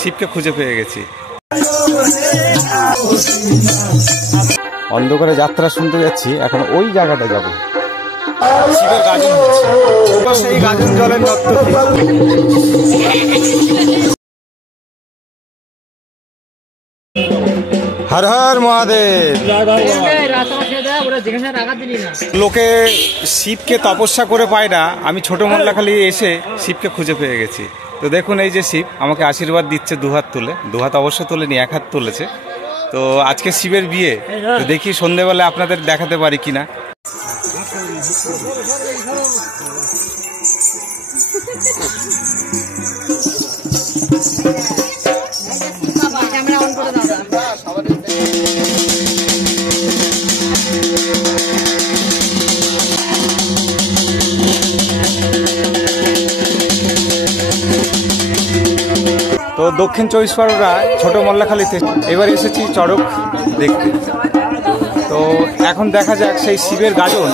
শিবকে খুঁজে পেয়ে গেছি। অন্ধকারে যাত্রা শুনতে যাচ্ছি, এখন ওই জায়গাটা যাব। শিবের গাজন হচ্ছে, সেই গাজন জলের নর্তকী। হর হর মহাদেব। লোকে শিবকে তপস্যা করে পায় না, আমি ছোট মোল্লাখালী এসে শিবকে খুঁজে পেয়ে গেছি। তো দেখুন এই যে শিব আমাকে আশীর্বাদ দিচ্ছে দুহাত তুলে, দুহাত অবশ্য তোলেনি, এক হাত তুলেছে। তো আজকে শিবের বিয়ে, তো দেখি সন্ধেবেলা আপনাদের দেখাতে পারি কিনা। তো দক্ষিণ 24 পরগনা ছোট মোল্লাখালীতে এবার এসেছি চড়ক দেখতে। তো এখন দেখা যাক সেই শিবের গাজন।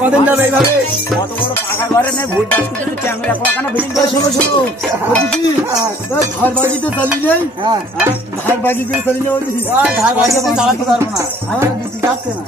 কদিন যাবে এইভাবে কত বড় পাকা ঘরে নেই ভুল ক্যামেরা পড়াখানা বিল্ডিং করে শোনো শোনো ধার বাগিতে চালিয়ে নেই। হ্যাঁ ধার বাগি করে চালিয়ে নেই, ধার বাগিতে চালাতে পারবো না, আমার কিছু যাচ্ছে না।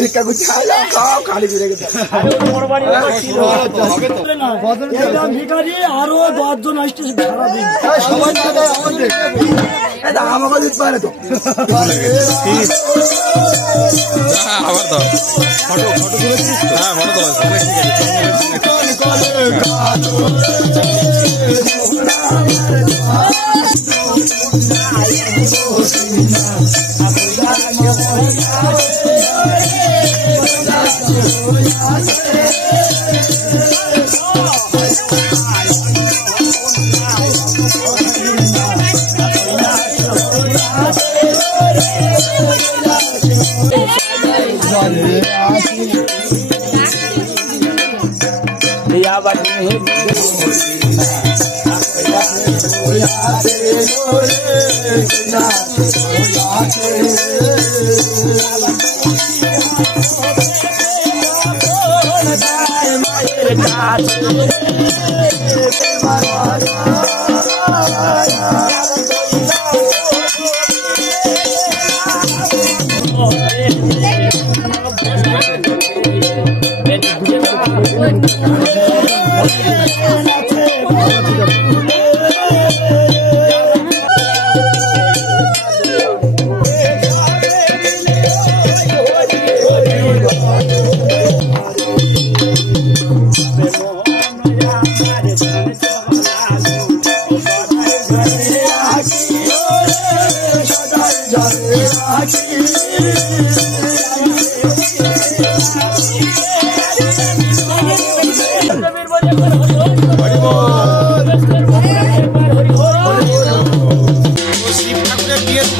ভিক্ষা করছি সব খালি ফিরে গেছে ভিখারি আরো 10 জন আসছে সারাদিন সবাই আমাকে দিতে পারে তো আবার দাও ফটো তুলেছিস তো? হ্যাঁ ফটো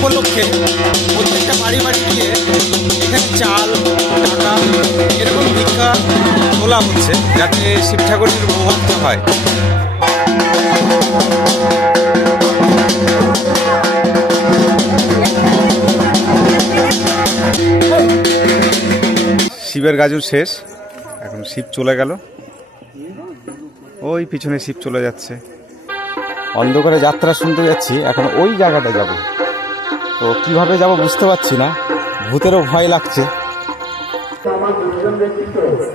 উপলক্ষে প্রত্যেকটা বাড়ি বাড়ি গিয়ে এখানে চাল টাকা এরকম ভিক্ষা তোলা হচ্ছে যাতে শিব ঠাকুরের উপভোক্তা হয়। শিবের গাজর শেষ, এখন শিব চলে গেল, ওই পিছনে শিব চলে যাচ্ছে। অন্ধকারে যাত্রা শুনতে যাচ্ছি, এখন ওই জায়গাটা যাব, তো কিভাবে যাব বুঝতে পারছি না, ভূতেরও ভয় লাগছে।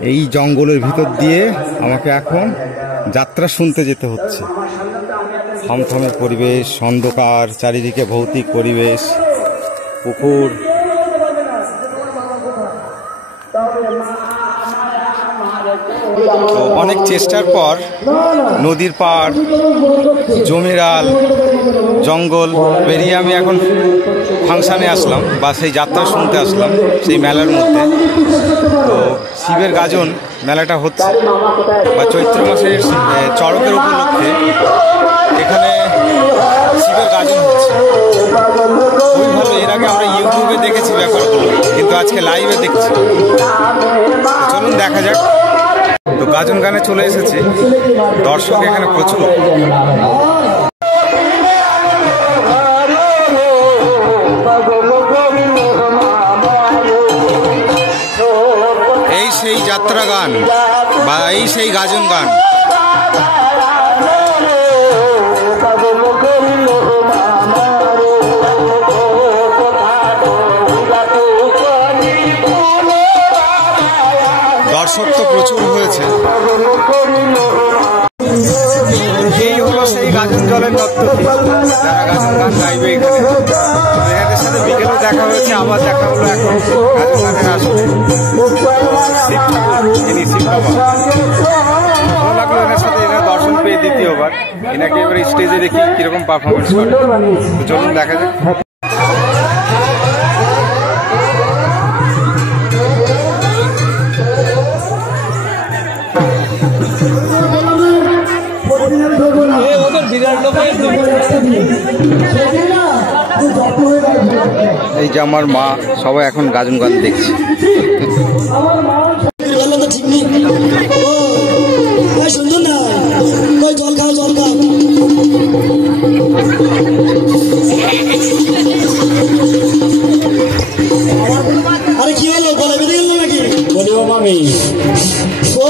এই জঙ্গলের ভিতর দিয়ে আমাকে এখন যাত্রা শুনতে যেতে হচ্ছে। থমথমে পরিবেশ, অন্ধকার, চারিদিকে ভৌতিক পরিবেশ, পুকুর। তো অনেক চেষ্টার পর নদীর পাড়, জমিরাল, জঙ্গল পেরিয়ে আমি এখন ফাংশানে আসলাম, বা সেই যাত্রা শুনতে আসলাম সেই মেলার মধ্যে। তো শিবের গাজন মেলাটা হচ্ছে, বা চৈত্র মাসের চড়কের উপলক্ষে এখানে শিবের গাজন হচ্ছে। খুবই ভালো, এর আগে আমরা ইউটিউবে দেখেছি ব্যাপারগুলো, কিন্তু আজকে লাইভে দেখছি। চলুন দেখা যাক। তো গাজন গানে চলে এসেছে, দর্শক এখানে প্রচুর। এই সেই যাত্রা গান বা এই সেই গাজন গান। দর্শক তো প্রচুর হয়েছে। এই হলো সেই গাজন জলের নর্তকী, যারা গাজন গান গাইবে এখানে। এদের সাথে বিকেলে দেখা হয়েছে, আবার দেখা হলো এখন গাজন গানের আসলে। শিব ঠাকুর, ইনি শিব বাবা। ভালো লাগলো এনার সাথে, এনার দর্শন পেয়ে দ্বিতীয়বার। এনাকে এবার স্টেজে দেখি কিরকম পারফরমেন্স করে। তো চলুন দেখা যাক। এই যে আমার মা সবাই এখন গাজন গান দেখছে। ঠিক নেই সুন্দর না জল খাও জল খাও। আরে কি হলো গলা বেঁধে গেল নাকি? বলিও মামি ও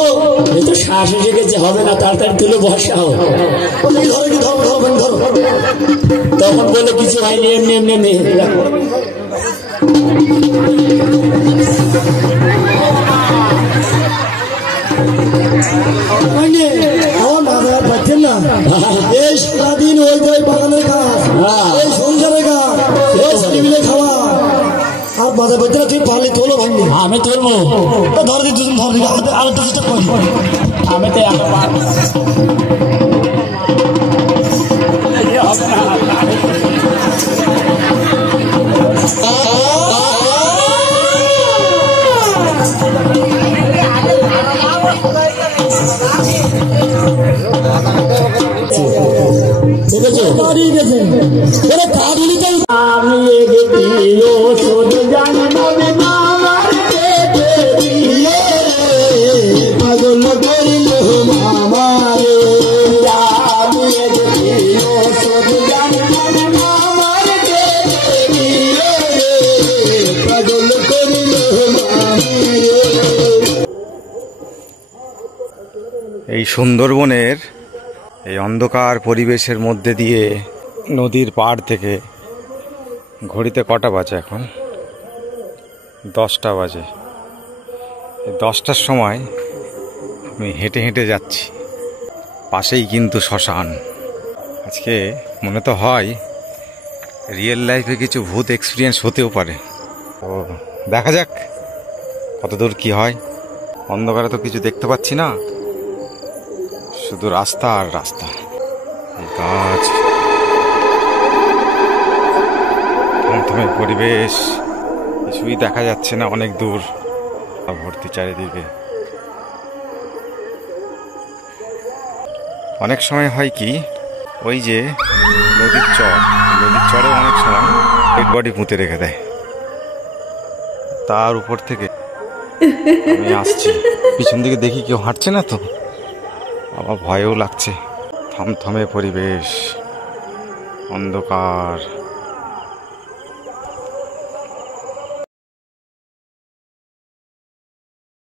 এই তো শ্বাস এসে গেছে, হবে না, তাড়াতাড়ি তুলে বসাও। ধরো কি ধরো ধরো ধরো। তখন বলে কিছু হয়নি, এমনি এমনি এমনি। আমার মাথায় পাচ্ছেন না, এই সারাদিন ওই বই বাগানের কাজ, এই সংসারের কাজ, মিলে খাওয়া, আর মাথায় পাচ্ছে না। তুই পারলে তোলো ভাঙবি, আমি তুলবো। ধর দিচ্ছি ধর দিবি, আরো চেষ্টা করি আমি তো এই সুন্দরবনের এই অন্ধকার পরিবেশের মধ্যে দিয়ে নদীর পাড় থেকে ঘড়িতে কটা বাজে এখন? 10টা বাজে। 10টার সময় আমি হেঁটে হেঁটে যাচ্ছি, পাশেই কিন্তু শ্মশান। আজকে মনে তো হয় রিয়েল লাইফে কিছু ভূত এক্সপিরিয়েন্স হতেও পারে। তো দেখা যাক কতদূর কি হয়। অন্ধকারে তো কিছু দেখতে পাচ্ছি না, শুধু রাস্তা আর রাস্তা। এই গাছ, থমথমে পরিবেশ, কিছুই দেখা যাচ্ছে না, অনেক দূর ভর্তি চারিদিকে। অনেক সময় হয় কি, ওই যে নদীর চরে অনেক সময় ডেড বডি পুঁতে রেখে দেয়, তার উপর থেকে আমি আসছি, পিছন দিকে দেখি কেউ হাঁটছে না তো, আমার ভয়ও লাগছে। থমথমে পরিবেশ, অন্ধকার।